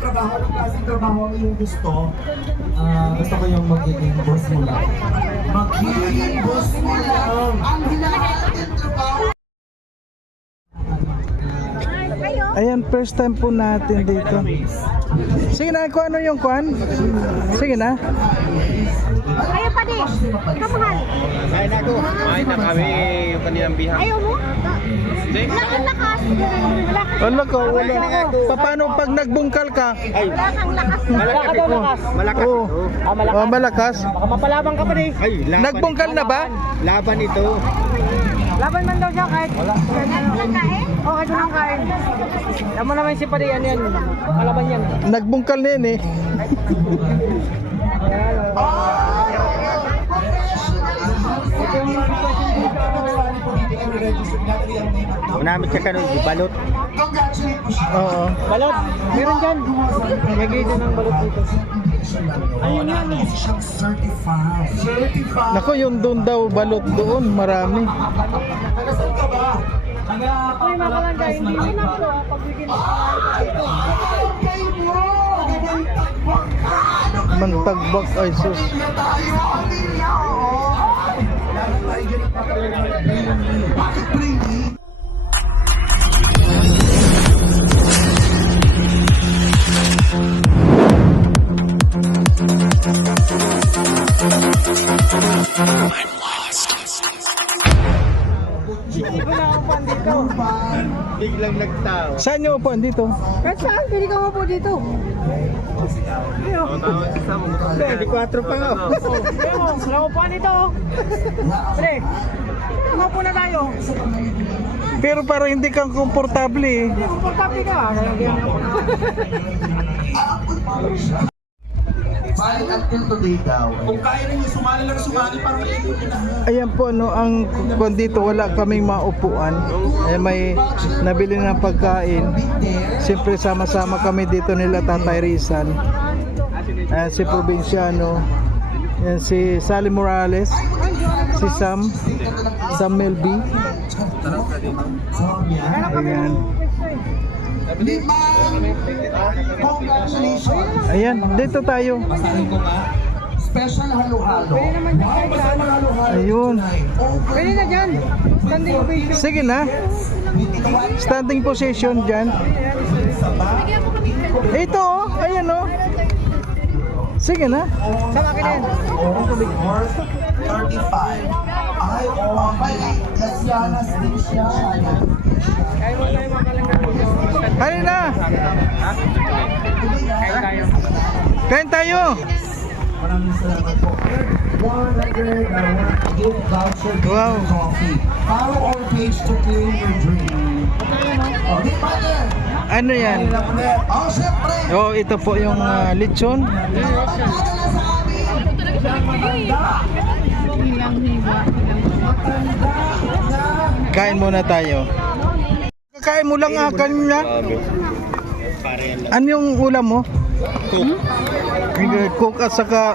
Trabaho, ang klaseng trabaho yung gusto. Gusto ko yung magiging boss mo lang. Magiging boss mo lang. Ang hinahanap ng trabaho. Ayan, first time po natin dito. Sige na, kung ano yung kuhan? Sige na. Ayaw pa di. Kamahal. Kain na ako. Kain na kami yung kanilang bihang. Ayaw mo? Hindi. Wala kang lakas. Wala ka, wala. Paano pag nagbungkal ka? Ay, Wala kang lakas. malakas ito. Malakas Oo. ito. Oh, malakas. Baka mapalabang ka pa rin. Ay, laban. Nagbungkal na ba? Laban ito. Laban man daw siya kahit Walang kain? okay doon ang kain. Tama naman si Padi, yan yan. Kalaban yan. Nagbungkal na yun eh. Manamit ka kanong balot. Oo. Balot, meron dyan. Lagay din ang balot dito. Ayun yan. Siyang certified. Certified. Nako, yung doon daw balot doon, marami. Tagasal ka ba? Uy, mga kalangga, hindi na ako pagbigyan ng Okay mo! Mantagbak, ay sus. Bakit Brady? Biglang nagtao. Saan niyo upuan dito? kahit saan, pwede ka po dito. Hindi 4 pa nga. Kaya mo, wala ko pa dito. Pre, umapo na tayo. Pero parang hindi kang komportable eh. Komportable ka. Balik until today daw. Kung kaya rin yung sumali lang sumali para maligo na. Ayan po, no, ang kung dito wala kaming maupuan. Eh, may nabili ng pagkain. Siyempre sama-sama kami dito nila Tatay Rizal. Ayan, si Provinciano. Ayan, si Sally Morales. Si Sam Melby. Ayan. Congratulations! Ayan, dito tayo. Basahin ko nga. Special halo-halo. Wow, masama halo-halo. Ayun. Pwede na dyan. Standing ovation. Sige na. Standing position dyan. Ito oh, ayan oh. Sige na. Sa akin yan. 35. Ay, oh, may Kasianas din siya. Kaya mo tayo mga kalangga. Halina na. Kaya tayo. Kain tayo. Maraming salamat po. 100 gift voucher Wow. coffee. Follow our page to claim your dream. Oh, di pa yan. Ano yan? Oh, syempre. Oh, ito po yung lechon. Kain muna tayo. Kakain mo lang kanina. Ano yung ulam mo? Cook. Cook at saka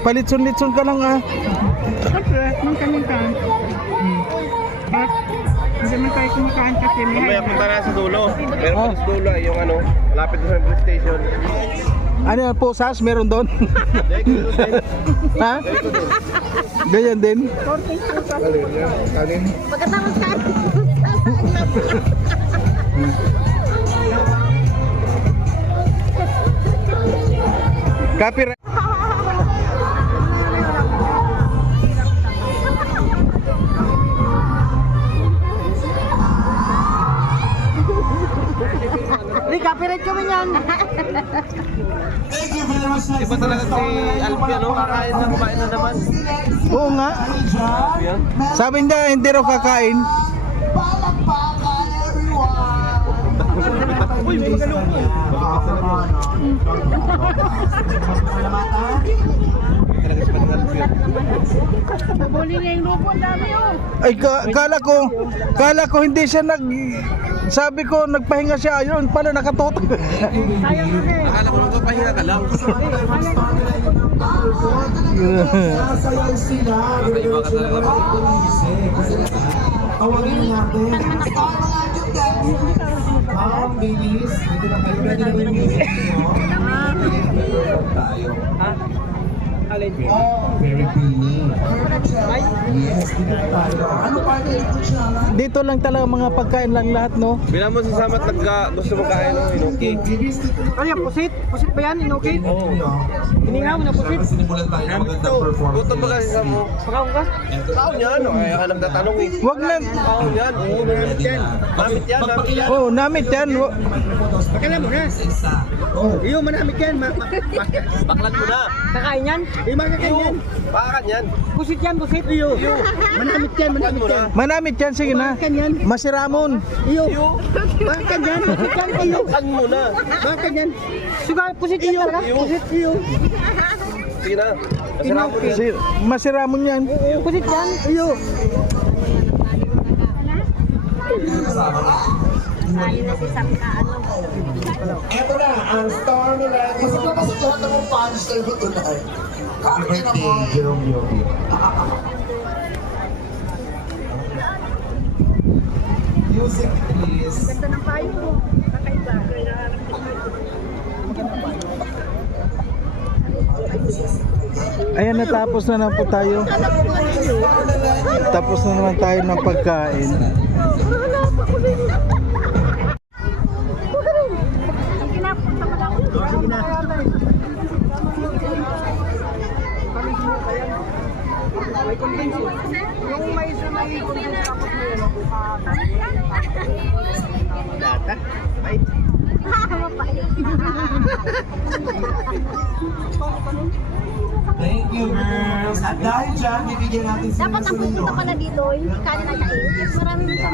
palitson-litson ka lang ah. Siyempre, nung kami ka. Ba't? Hindi man tayo kumakain kasi may Mamaya punta na sa dulo. Meron pa sa dulo yung ano, malapit sa police station. Ano yan, posas? Meron doon? Ha? Ganyan din? Pagkatapos kain. Copyright. Hindi, copyright kami yan. Thank you very much. Iba talaga si Alfie, ano? Kakain na, kumain na naman. Oo nga. Sabi niya, hindi raw kakain. Palakpakan, everyone. Uy, magalaw ko. Talaga si Pating Alfie. Buli niya yung lupo, ang dami oh. Ay, kala ko hindi siya sabi ko, nagpahinga siya. Ayun, pala nakatutok. Sayang kasi. Akala ko magpapahinga ka lang. Sasayaw sila. Iba ka talaga. Tawagin na natin. Star mga dyan guys. Babies. Dito na kayo. Ready na ba yung music nyo? Tayo. Very creamy. Yes, dito na tayo. Ano pa ito siya? Dito lang talaga mga pagkain lang lahat, no? Bilang mo si Samat gusto magkain ng inuki. Ano yan, pusit? Pusit ba yan, Inoki? Hininga mo na pusit. Sinimulan tayo ng magandang performance. Gutom ba kasi sa mo? Pakaon ka? Taon yan, kaya ka nagtatanong eh. Wag na. Taon yan, oo, namit yan. Namit yan, namit yan. Oh, namit yan. Pakailan mo na. Iyo, manamit yan. Baklan mo na. Kakain yan? Iyo, makakain yan. Bakakan yan. Pusit yan, pusit. Iyo. Manamit yan, manamit mo na. yan. Manamit yan, sige na. Bakakan yan. Masiramon. Iyo. Bakakan yan, pusit yan. Iyo. Bakakan mo na. Bakakan yan. Suga, pusit yan talaga. Pusit, iyo. Sige na. Masarap mo yan. Masiramon yan. Pusit yan, iyo. Tayo na si Samka, ano. Ito na, ang star nila. Kasi ito kasi lahat ng mga fans kayo ito na. Happy birthday, Jerome Yogi. Music please. Ganda ng payo mo. Kakaiba. Ayan, natapos na lang po tayo. Tapos na naman tayo ng pagkain. Kinapunta mo lang. Sige na. Yung may sumay ko yung tapos mo yun. Data? Ay. Thank you, girls. At dahil dyan, bibigyan natin sila Dapat ang pupunta pala dito, hindi ka na kain. Marami mo sa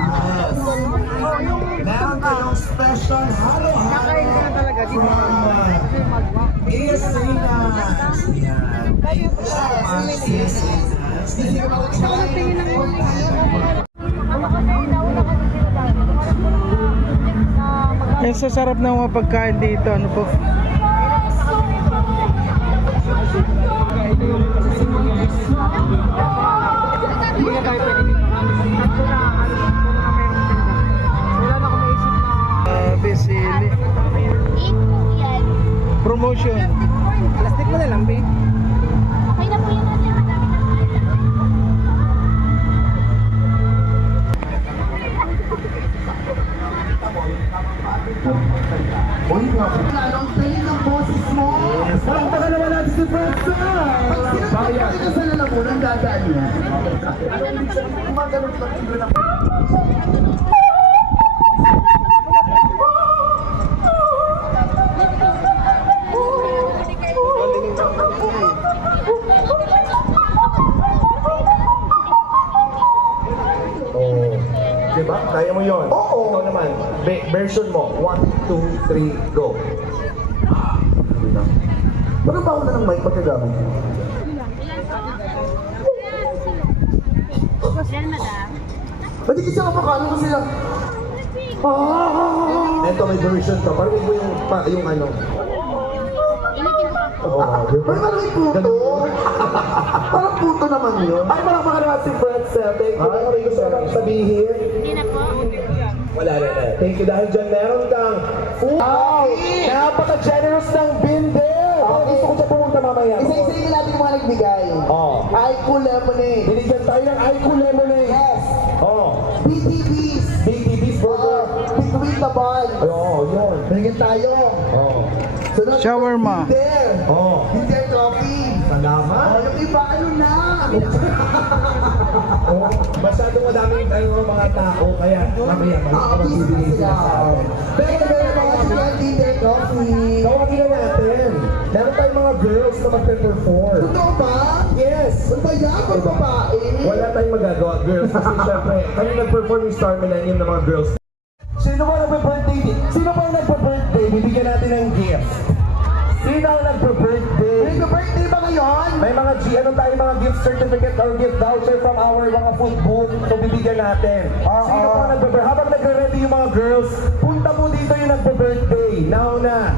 Meron tayong special halo-halo from Isinas. Yan. Thank you so much, Isinas. Thank you so much. Yan sa sarap ng mga pagkain dito. Ano po? Hindi na tayo pwede dito. Wala na akong maisip na Bisili. yan. Promotion. plastic mo na lang, be. Okay na po yun natin. Madami na Uy, ang tayo ng boses mo. Parang baka naman natin si Francis. Pag sinasabi ka sa lalamunan, dadaan niya. Gumaganon lang siguro ng... Diba? Kaya mo yun? Oo. Ikaw naman, version mo. 1, 2, 3, go. Bakit ba ako na ng mic pagkagamit? Yan, madam. Ba't di kasi ako makano kasi lang? Ito may version to. Parang iba yung ano. Initin ko pa po. Parang may puto. Parang puto naman yun. Ay, parang makalawa si Fred Celtic. Ay, may gusto kang sabihin. Hindi na po. Wala na. Thank you. Dahil dyan, meron kang food. Wow! Napaka-generous ng bin there. Gusto ko siya pumunta mamaya. Isa-isa natin yung mga nagbigay. Oh. Aiku Lemonade. Binigyan tayo ng Aiku Lemonade. Yes. Oh. BTBs. BTB's burger. Between the buns. Oh, yun. Binigyan tayo. Oh. Sunod, Shawarma. Binder. Oh. Binder coffee. Salamat. Yung iba, ano na? Oh, masyadong madaming mga tao, kaya mamaya magbibigay sila sa atin. Pero meron mga sila Binder coffee. Tawagin na natin. Meron tayong mga girls na magpe-perform. Totoo ba? Yes! Ano ba yan? Pag babae? Wala tayong magagawa, girls. Kasi syempre, kami nag-perform yung Star Millennium ng mga girls. Sino ba nagpe-birthday? Sino ba nagpe-birthday? Bibigyan natin ng gift. Sino ang nagpe-birthday? May birthday ba ngayon? May mga ano tayo, mga gift certificate or gift voucher from our mga food booth. So bibigyan natin. Sino po nagbe-birthday? Habang nagre-ready yung mga girls, punta po dito yung nagbe-birthday. Now na.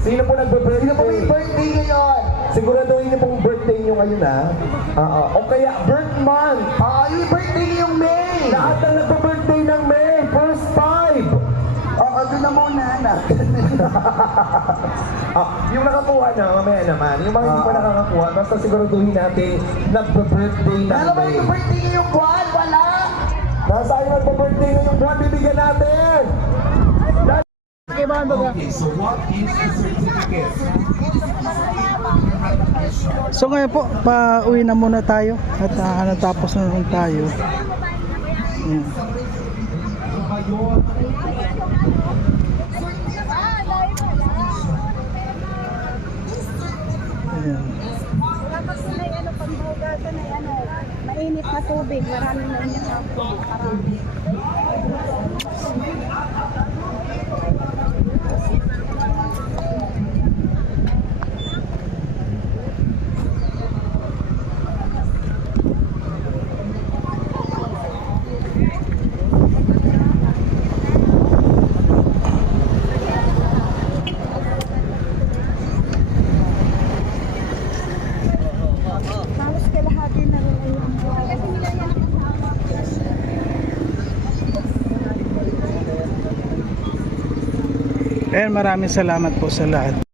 Sino po nagbe-birthday? Sino po may birthday ngayon? Siguraduhin niyo pong birthday niyo ngayon, ha? O kaya, birth month. Yung birthday ngayong May. Lahat Lahat ng nagpa-birthday ng May, first 5. Oo, doon na muna, anak. Yung nakakuha na, mamaya naman. Yung mga hindi pa nakakakuha, basta siguraduhin natin nagpa-birthday ng Alam mo, May. yung birthday ngayong buwan, wala. Nasaan yung nagpa-birthday ngayong buwan, bibigyan natin! Okay, so what is the certificate? So ngayon po, pauwi na muna tayo at natapos na rin tayo. Ayan. Ayan. Tapos may ano, panghugasan ay ano, mainit na tubig. Maraming mainit na tubig. Marami. Tapos kalahati na rin yung kasi nila yan. And maraming salamat po sa lahat.